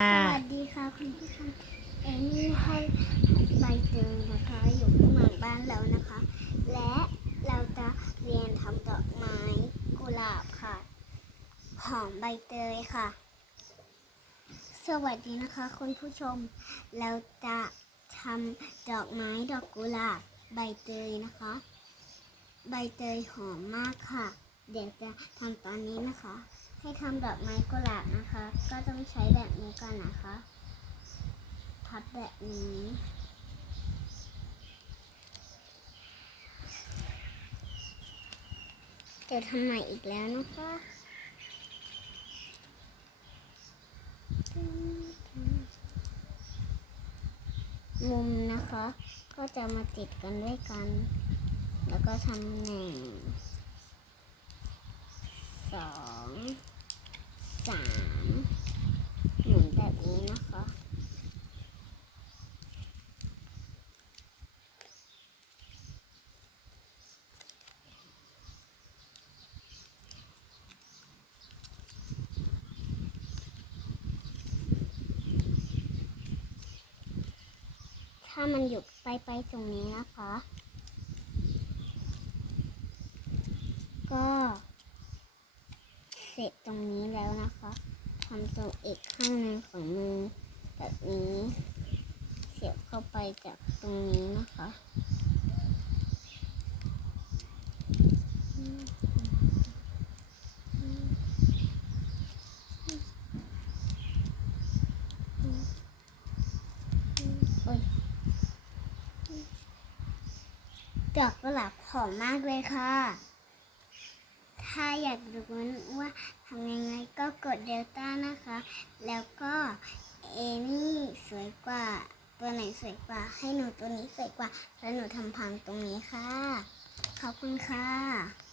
สวัสดีค่ะคุณผู้ชมเอมี่ให้ใบเตยนะคะ อยู่ข้างหลังบ้านแล้วนะคะ และเราจะเรียนทำดอกไม้กุหลาบค่ะ หอมใบเตยค่ะ สวัสดีนะคะคุณผู้ชม เราจะทำดอกไม้ดอกกุหลาบใบเตยนะคะ ใบเตยหอมมากค่ะ เดี๋ยวจะทำตอนนี้นะคะ ให้ทำดอกไม้กุหลาบนะคะ ก็ต้องใช้แบบนี้ก่อนนะคะ พับแบบนี้เดี๋ยวทำใหม่อีกแล้วนะคะมุมนะคะ ก็จะมาติดกันด้วยกัน แล้วก็ทำหนึ่งสองสามหมุนแบบนี้นะคะ ถ้ามันหยุดไปไปตรงนี้นะคะ ก็เสร็จตรงนี้แล้วนะคะทำตรงอีกข้างหนึ่งของมือแบบนี้ เสียบเข้าไปจากตรงนี้นะคะ โอ๊ย ดอกกุหลาบหอมมากเลยค่ะ ถ้าอยากรู้ว่าทำยังไงก็กดเดลต้านะคะ แล้วก็เอมี่สวยกว่า ตัวไหนสวยกว่า ให้หนูตัวนี้สวยกว่า แล้วหนูทำพังตรงนี้ค่ะ ขอบคุณค่ะ